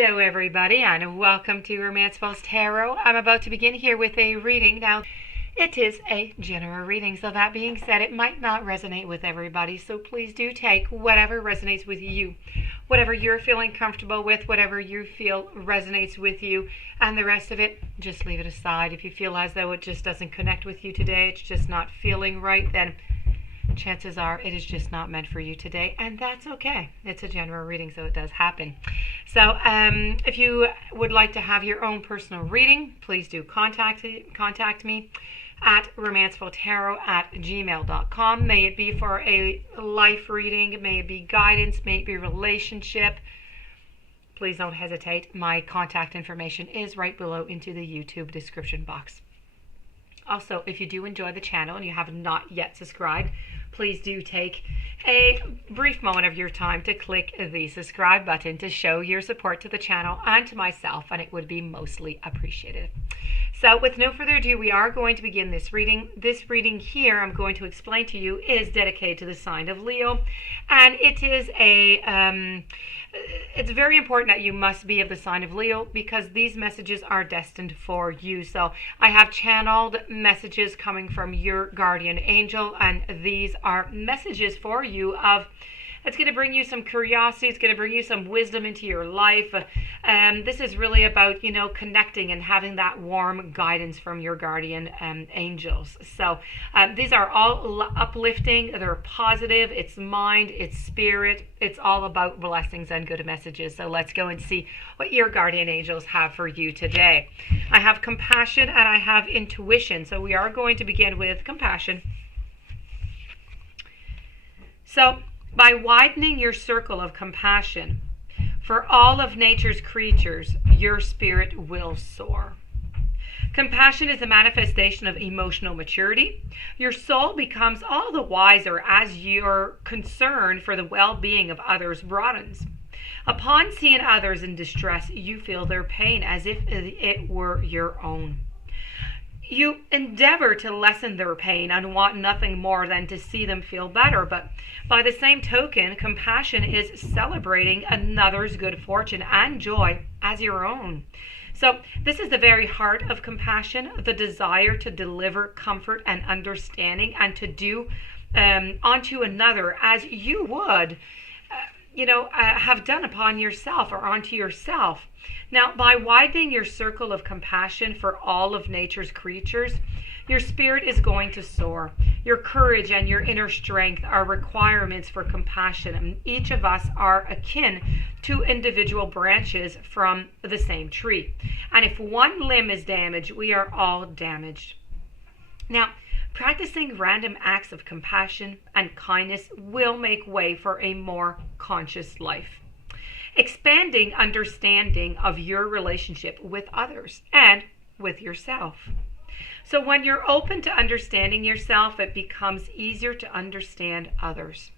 Hello everybody and welcome to Romance Falls Tarot. I'm about to begin here with a reading. Now, it is a general reading, so that being said, it might not resonate with everybody, so please do take whatever resonates with you. Whatever you're feeling comfortable with, whatever you feel resonates with you, and the rest of it, just leave it aside. If you feel as though it just doesn't connect with you today, it's just not feeling right, then chances are it is just not meant for you today, and that's okay. It's a general reading, so it does happen. So if you would like to have your own personal reading, please do contact me at romancefultarot@gmail.com. May it be for a life reading, may it be guidance, may it be relationship. Please don't hesitate. My contact information is right below into the YouTube description box. Also, if you do enjoy the channel and you have not yet subscribed, please do take a brief moment of your time to click the subscribe button to show your support to the channel and to myself, and it would be mostly appreciated. So with no further ado, we are going to begin this reading. This reading here, I'm going to explain to you, is dedicated to the sign of Leo, and it is it's very important that you must be of the sign of Leo because these messages are destined for you. So I have channeled messages coming from your guardian angel, and these are messages for you of it's going to bring you some curiosity. It's going to bring you some wisdom into your life. This is really about, connecting and having that warm guidance from your guardian angels. So these are all uplifting. They're positive. It's mind. It's spirit. It's all about blessings and good messages. So let's go and see what your guardian angels have for you today. I have compassion and I have intuition. So we are going to begin with compassion. So, by widening your circle of compassion for all of nature's creatures, your spirit will soar. Compassion is a manifestation of emotional maturity. Your soul becomes all the wiser as your concern for the well-being of others broadens. Upon seeing others in distress, you feel their pain as if it were your own. You endeavor to lessen their pain and want nothing more than to see them feel better. But by the same token, compassion is celebrating another's good fortune and joy as your own. So this is the very heart of compassion, the desire to deliver comfort and understanding and to do onto another as you would have done upon yourself or onto yourself. Now, by widening your circle of compassion for all of nature's creatures, your spirit is going to soar. Your courage and your inner strength are requirements for compassion, and each of us are akin to individual branches from the same tree. And if one limb is damaged, we are all damaged. Now, practicing random acts of compassion and kindness will make way for a more conscious life, expanding understanding of your relationship with others and with yourself. So when you're open to understanding yourself, it becomes easier to understand others.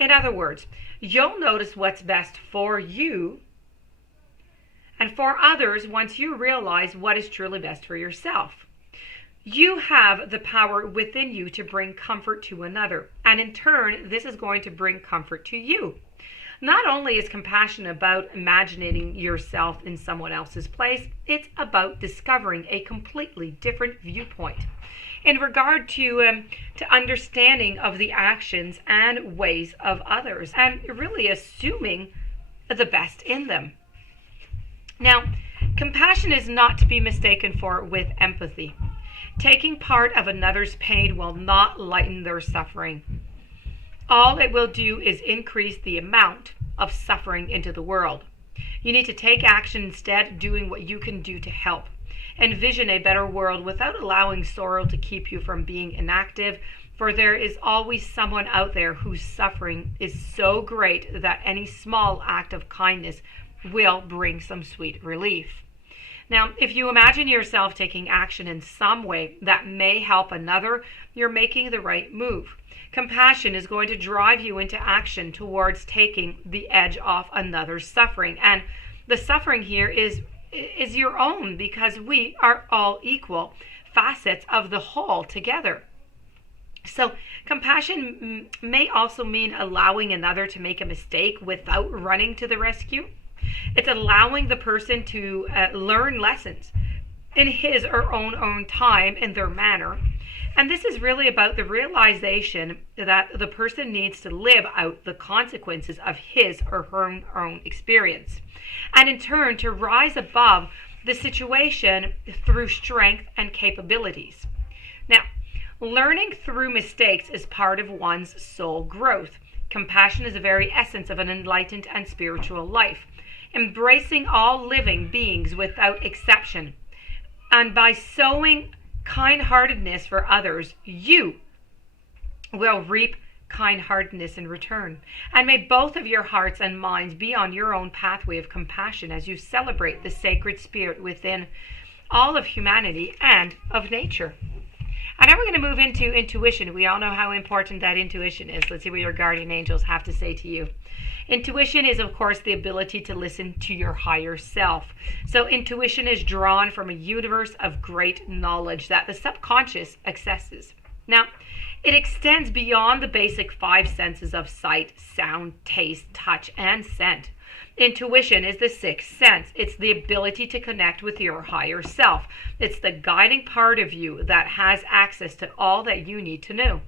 In other words, you'll notice what's best for you and for others once you realize what is truly best for yourself. You have the power within you to bring comfort to another, and in turn, this is going to bring comfort to you. Not only is compassion about imagining yourself in someone else's place, it's about discovering a completely different viewpoint in regard to understanding of the actions and ways of others, and really assuming the best in them. Now, compassion is not to be mistaken for with empathy. Taking part of another's pain will not lighten their suffering. All it will do is increase the amount of suffering into the world. You need to take action instead, doing what you can do to help. Envision a better world without allowing sorrow to keep you from being inactive, for there is always someone out there whose suffering is so great that any small act of kindness will bring some sweet relief. Now, if you imagine yourself taking action in some way that may help another, you're making the right move. Compassion is going to drive you into action towards taking the edge off another's suffering. And the suffering here is your own, because we are all equal facets of the whole together. So compassion may also mean allowing another to make a mistake without running to the rescue. It's allowing the person to learn lessons in his or own time, in their manner. And this is really about the realization that the person needs to live out the consequences of his or her own experience, and in turn to rise above the situation through strength and capabilities. Now, learning through mistakes is part of one's soul growth. Compassion is the very essence of an enlightened and spiritual life, embracing all living beings without exception. And by sowing kind-heartedness for others, you will reap kind-heartedness in return. And may both of your hearts and minds be on your own pathway of compassion as you celebrate the sacred spirit within all of humanity and of nature. And now we're going to move into intuition. We all know how important that intuition is. Let's see what your guardian angels have to say to you. Intuition is, of course, the ability to listen to your higher self. So intuition is drawn from a universe of great knowledge that the subconscious accesses. Now, it extends beyond the basic five senses of sight, sound, taste, touch, and scent. Intuition is the sixth sense. It's the ability to connect with your higher self. It's the guiding part of you that has access to all that you need to know.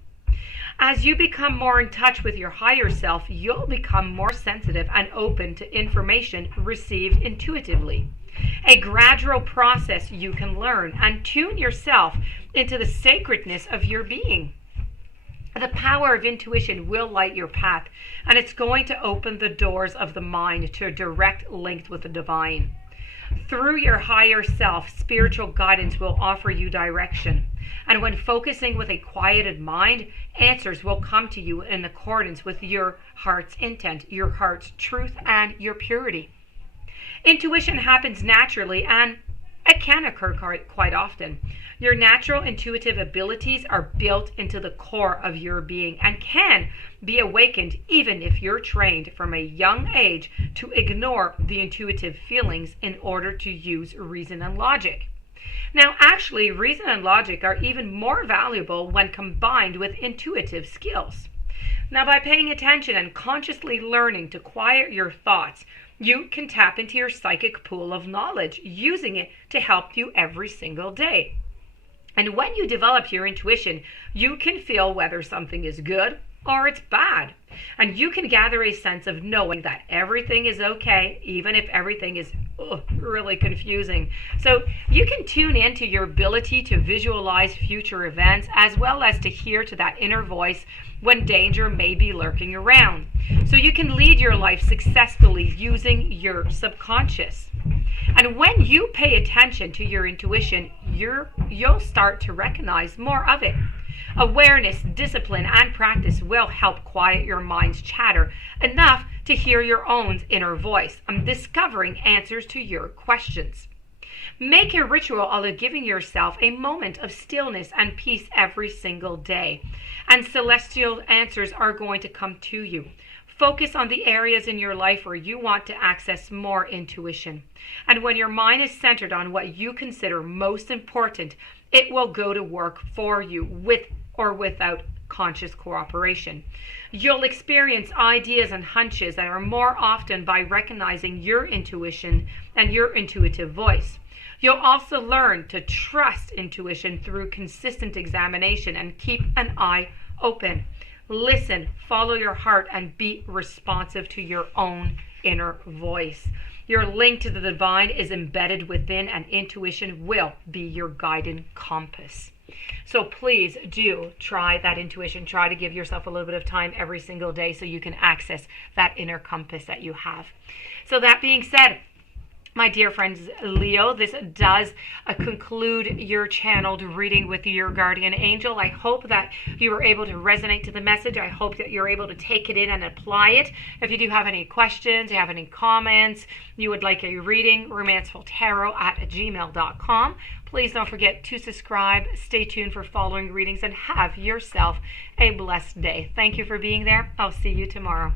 As you become more in touch with your higher self, you'll become more sensitive and open to information received intuitively. A gradual process you can learn and tune yourself into the sacredness of your being. The power of intuition will light your path, and it's going to open the doors of the mind to a direct link with the divine. Through your higher self, spiritual guidance will offer you direction. And when focusing with a quieted mind, answers will come to you in accordance with your heart's intent, your heart's truth, and your purity. Intuition happens naturally, and it can occur quite often. Your natural intuitive abilities are built into the core of your being and can be awakened even if you're trained from a young age to ignore the intuitive feelings in order to use reason and logic. Now, actually, reason and logic are even more valuable when combined with intuitive skills. Now, by paying attention and consciously learning to quiet your thoughts, you can tap into your psychic pool of knowledge, using it to help you every single day. And when you develop your intuition, you can feel whether something is good or it's bad. And you can gather a sense of knowing that everything is okay, even if everything is really confusing. So you can tune into your ability to visualize future events, as well as to hear to that inner voice when danger may be lurking around. So you can lead your life successfully using your subconscious. And when you pay attention to your intuition, you'll start to recognize more of it. Awareness, discipline, and practice will help quiet your mind's chatter enough to hear your own inner voice and discovering answers to your questions. Make a ritual of giving yourself a moment of stillness and peace every single day, and celestial answers are going to come to you. Focus on the areas in your life where you want to access more intuition. And when your mind is centered on what you consider most important, it will go to work for you with or without conscious cooperation. You'll experience ideas and hunches that are more often by recognizing your intuition and your intuitive voice. You'll also learn to trust intuition through consistent examination and keep an eye open. Listen, follow your heart, and be responsive to your own inner voice. Your link to the divine is embedded within, and intuition will be your guiding compass. So please do try that intuition. Try to give yourself a little bit of time every single day so you can access that inner compass that you have. So that being said, my dear friends, Leo, this does conclude your channeled reading with your guardian angel. I hope that you were able to resonate to the message. I hope that you're able to take it in and apply it. If you do have any questions, you have any comments, you would like a reading, romancefultarot@gmail.com. Please don't forget to subscribe. Stay tuned for following readings and have yourself a blessed day. Thank you for being there. I'll see you tomorrow.